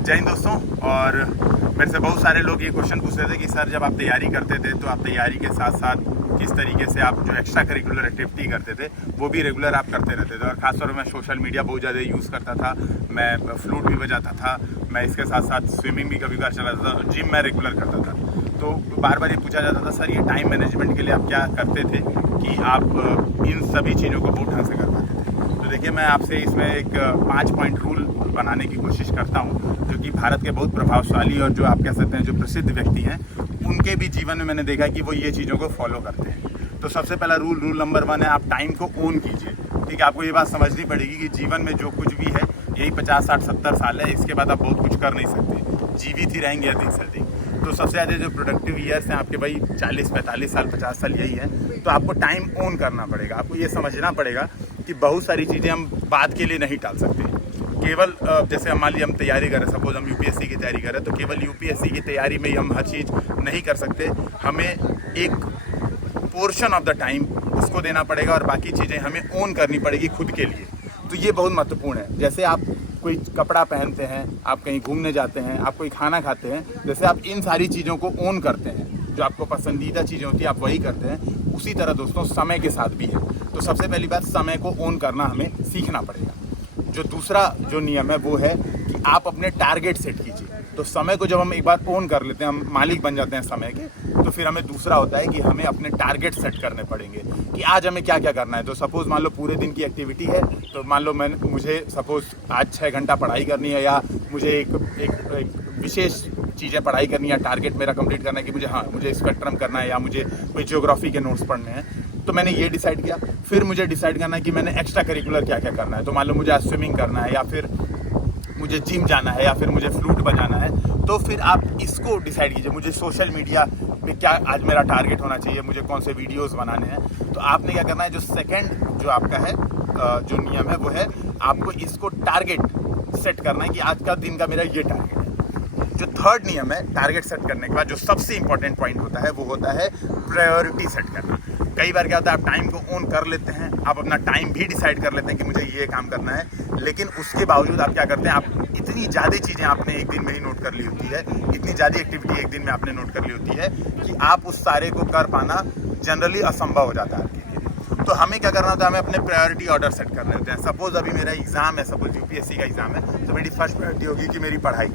जय हिंद दोस्तों। और मेरे से बहुत सारे लोग ये क्वेश्चन पूछ रहे थे कि सर जब आप तैयारी करते थे तो आप तैयारी के साथ साथ किस तरीके से आप जो एक्स्ट्रा करिकुलर एक्टिविटी करते थे वो भी रेगुलर आप करते रहते थे। और ख़ासतौर पर मैं सोशल मीडिया बहुत ज़्यादा यूज़ करता था, मैं फ्लूट भी बजाता था, मैं इसके साथ साथ स्विमिंग भी कभी कभार चलाता था, जिम मैं रेगुलर करता था। तो बार बार ये पूछा जाता था सर ये टाइम मैनेजमेंट के लिए आप क्या करते थे कि आप इन सभी चीज़ों को बहुत ढंग से कर पाते थे। तो देखिए मैं आपसे इसमें एक 5 पॉइंट रूल बनाने की कोशिश करता हूँ जो कि भारत के बहुत प्रभावशाली और जो आप कह सकते हैं जो प्रसिद्ध व्यक्ति हैं उनके भी जीवन में मैंने देखा कि वो ये चीज़ों को फॉलो करते हैं। तो सबसे पहला रूल नंबर 1 है, आप टाइम को ओन कीजिए। ठीक है, आपको ये बात समझनी पड़ेगी कि जीवन में जो कुछ भी है यही 50, 60, 70 साल है, इसके बाद आप बहुत कुछ कर नहीं सकते, जीवित ही रहेंगे अधिक से अधिक। तो सबसे ज़्यादा जो प्रोडक्टिव ईयर्स हैं आपके भाई 40, 45 साल, 50 साल यही है। तो आपको टाइम ओन करना पड़ेगा, आपको ये समझना पड़ेगा कि बहुत सारी चीज़ें हम बाद के लिए नहीं टाल सकते। केवल जैसे मान लीजिए हम तैयारी कर रहे हैं, सपोज हम यूपीएससी की तैयारी कर रहे हैं, तो केवल यूपीएससी की तैयारी में ही हम हर चीज़ नहीं कर सकते, हमें एक पोर्शन ऑफ द टाइम उसको देना पड़ेगा और बाकी चीज़ें हमें ओन करनी पड़ेगी खुद के लिए। तो ये बहुत महत्वपूर्ण है। जैसे आप कोई कपड़ा पहनते हैं, आप कहीं घूमने जाते हैं, आप कोई खाना खाते हैं, जैसे आप इन सारी चीज़ों को ओन करते हैं, जो आपको पसंदीदा चीज़ें होती है आप वही करते हैं, उसी तरह दोस्तों समय के साथ भी है। तो सबसे पहली बात समय को ओन करना हमें सीखना पड़ेगा। जो दूसरा जो नियम है वो है कि आप अपने टारगेट सेट कीजिए। तो समय को जब हम एक बार ओन कर लेते हैं, हम मालिक बन जाते हैं समय के, तो फिर हमें दूसरा होता है कि हमें अपने टारगेट सेट करने पड़ेंगे कि आज हमें क्या क्या करना है। तो सपोज़ मान लो पूरे दिन की एक्टिविटी है, तो मान लो मुझे सपोज़ आज 6 घंटा पढ़ाई करनी है, या मुझे एक विशेष चीज़ें पढ़ाई करनी है, टारगेट मेरा कंप्लीट करना है कि मुझे स्पेक्ट्रम करना है या मुझे कोई ज्योग्राफी के नोट्स पढ़ने हैं। तो मैंने ये डिसाइड किया, फिर मुझे डिसाइड करना है कि मैंने एक्स्ट्रा करिकुलर क्या क्या करना है। तो मान लो मुझे आज स्विमिंग करना है, या फिर मुझे जिम जाना है, या फिर मुझे फ्लूट बजाना है। तो फिर आप इसको डिसाइड कीजिए, मुझे सोशल मीडिया पे क्या आज मेरा टारगेट होना चाहिए, मुझे कौन से वीडियोस बनाने हैं। तो आपने क्या करना है, जो सेकंड जो आपका है जो नियम है वो है आपको इसको टारगेट सेट करना है कि आज का दिन का मेरा ये टारगेट है। जो थर्ड नियम है टारगेट सेट करने के बाद जो सबसे इंपॉर्टेंट पॉइंट होता है वो होता है प्रायोरिटी सेट करना। कई बार क्या होता है आप टाइम को ओन कर लेते हैं, आप अपना टाइम भी डिसाइड कर लेते हैं कि मुझे ये काम करना है, लेकिन उसके बावजूद आप क्या करते हैं, आप इतनी ज़्यादा चीज़ें आपने एक दिन में ही नोट कर ली होती है, इतनी ज़्यादा एक्टिविटी एक दिन में आपने नोट कर ली होती है कि आप उस सारे को कर पाना जनरली असंभव हो जाता है आपके लिए। तो हमें क्या करना होता है, हमें अपने प्रायोरिटी ऑर्डर सेट करने होते हैं। सपोज अभी मेरा एग्जाम है, सपोज यूपीएससी का एग्जाम है, तो मेरी फर्स्ट प्रायोरिटी होगी कि मेरी पढ़ाई।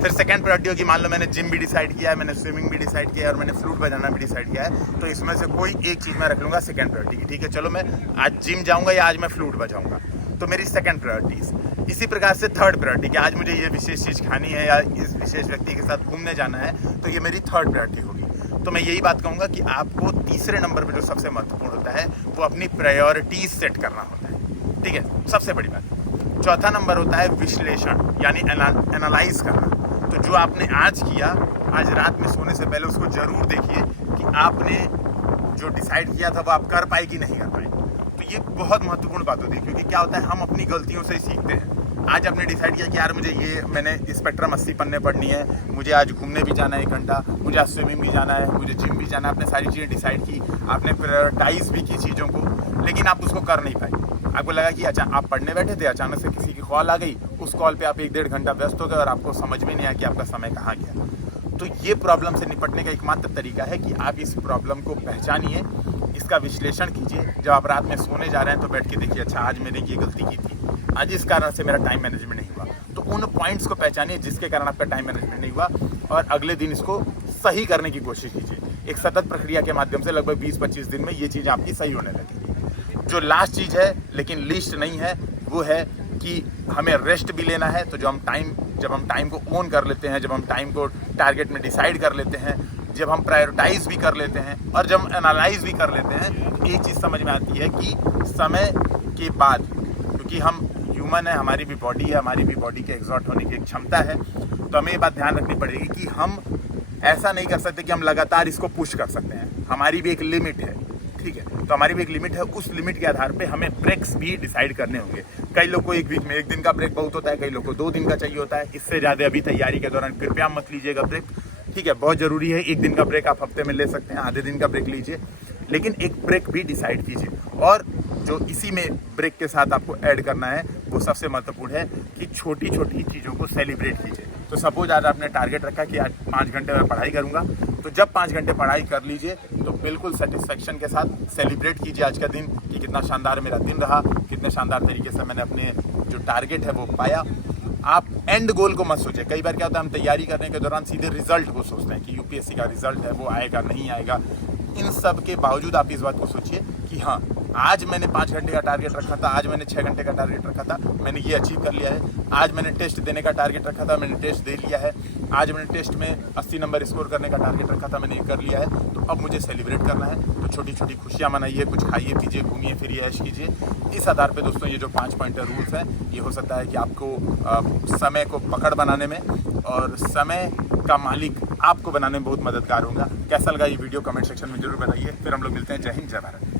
फिर सेकंड प्रायोरिटी होगी, मान लो मैंने जिम भी डिसाइड किया है, मैंने स्विमिंग भी डिसाइड किया है और मैंने फ्लूट बजाना भी डिसाइड किया है, तो इसमें से कोई एक चीज़ मैं रख लूँगा सेकंड प्रायोरिटी की। ठीक है, चलो मैं आज जिम जाऊँगा या आज मैं फ्लूट बजाऊँगा, तो मेरी सेकंड प्रायोरिटीज़। इसी प्रकार से थर्ड प्रायोरिटी कि आज मुझे ये विशेष चीज़ खानी है या इस विशेष व्यक्ति के साथ घूमने जाना है, तो ये मेरी थर्ड प्रायोरिटी होगी। तो मैं यही बात कहूँगा कि आपको तीसरे नंबर पर जो सबसे महत्वपूर्ण होता है वो अपनी प्रायोरिटीज़ सेट करना होता है। ठीक है, सबसे बड़ी बात। चौथा नंबर होता है विश्लेषण, यानी एनालाइज करना। तो जो आपने आज किया, आज रात में सोने से पहले उसको ज़रूर देखिए कि आपने जो डिसाइड किया था वो आप कर पाए कि नहीं कर पाए। तो ये बहुत महत्वपूर्ण बात होती है, क्योंकि क्या होता है हम अपनी गलतियों से ही सीखते हैं। आज आपने डिसाइड किया कि यार मैंने स्पेक्ट्रम 80 पन्ने पढ़नी है, मुझे आज घूमने भी जाना है 1 घंटा, मुझे आज स्विमिंग भी जाना है, मुझे जिम भी जाना है। आपने सारी चीज़ें डिसाइड की, आपने प्रायोरिटाइज भी की चीज़ों को, लेकिन आप उसको कर नहीं पाए। आपको लगा कि आप पढ़ने बैठे थे, अचानक से किसी की कॉल आ गई, उस कॉल पे आप 1-1.5 घंटा व्यस्त हो गए और आपको समझ में नहीं आया कि आपका समय कहाँ गया। तो ये प्रॉब्लम से निपटने का एकमात्र तरीका है कि आप इस प्रॉब्लम को पहचानिए, इसका विश्लेषण कीजिए। जब आप रात में सोने जा रहे हैं तो बैठ के देखिए, अच्छा आज मैंने ये गलती की थी, आज इस कारण से मेरा टाइम मैनेजमेंट नहीं हुआ। तो उन पॉइंट्स को पहचानिए जिसके कारण आपका टाइम मैनेजमेंट नहीं हुआ, और अगले दिन इसको सही करने की कोशिश कीजिए। एक सतत प्रक्रिया के माध्यम से लगभग 20-25 दिन में ये चीज़ आपकी सही होने लगेगी। जो लास्ट चीज़ है लेकिन लिस्ट नहीं है, वो है कि हमें रेस्ट भी लेना है। तो जब हम टाइम को ओन कर लेते हैं, जब हम टाइम को टारगेट में डिसाइड कर लेते हैं, जब हम प्रायोरिटाइज भी कर लेते हैं और जब हम एनालाइज भी कर लेते हैं, तो एक चीज़ समझ में आती है कि समय के बाद, क्योंकि हम ह्यूमन है, हमारी भी बॉडी है, हमारी भी बॉडी के एग्जॉस्ट होने की एक क्षमता है, तो हमें ये बात ध्यान रखनी पड़ेगी कि हम ऐसा नहीं कर सकते कि हम लगातार इसको पुश कर सकते हैं। हमारी भी एक लिमिट है। ठीक है, तो हमारी भी एक लिमिट है, उस लिमिट के आधार पे हमें ब्रेक्स भी डिसाइड करने होंगे। कई लोग को एक वीक में 1 दिन का ब्रेक बहुत होता है, कई लोग को 2 दिन का चाहिए होता है। इससे ज़्यादा अभी तैयारी के दौरान कृपया मत लीजिएगा ब्रेक। ठीक है, बहुत ज़रूरी है, 1 दिन का ब्रेक आप हफ्ते में ले सकते हैं, आधे दिन का ब्रेक लीजिए, लेकिन एक ब्रेक भी डिसाइड कीजिए। और जो इसी में ब्रेक के साथ आपको ऐड करना है वो सबसे महत्वपूर्ण है कि छोटी छोटी चीज़ों को सेलिब्रेट कीजिए। तो सपोज आज आपने टारगेट रखा कि आज 5 घंटे में पढ़ाई करूँगा, तो जब 5 घंटे पढ़ाई कर लीजिए तो बिल्कुल सेटिस्फेक्शन के साथ सेलिब्रेट कीजिए आज का दिन कि कितना शानदार मेरा दिन रहा, कितने शानदार तरीके से मैंने अपने जो टारगेट है वो पाया। आप एंड गोल को मत सोचें। कई बार क्या होता है, हम तैयारी करने के दौरान सीधे रिजल्ट को सोचते हैं कि यूपीएससी का रिजल्ट है वो आएगा नहीं आएगा। इन सब के बावजूद आप इस बात को सोचिए कि हाँ, आज मैंने 5 घंटे का टारगेट रखा था, आज मैंने 6 घंटे का टारगेट रखा था, मैंने ये अचीव कर लिया है। आज मैंने टेस्ट देने का टारगेट रखा था, मैंने टेस्ट दे लिया है। आज मैंने टेस्ट में 80 नंबर स्कोर करने का टारगेट रखा था, मैंने ये कर लिया है। तो अब मुझे सेलिब्रेट करना है, तो छोटी छोटी खुशियाँ मनाइए, कुछ खाइए पीजिए, घूमिए फिरिए, ऐश कीजिए। इस आधार पे दोस्तों ये जो 5 पॉइंटर रूल्स हैं, ये हो सकता है कि आपको समय को पकड़ बनाने में और समय का मालिक आपको बनाने में बहुत मददगार होगा। कैसा लगा ये वीडियो कमेंट सेक्शन में जरूर बताइए। फिर हम लोग मिलते हैं। जय हिंद, जय भारत।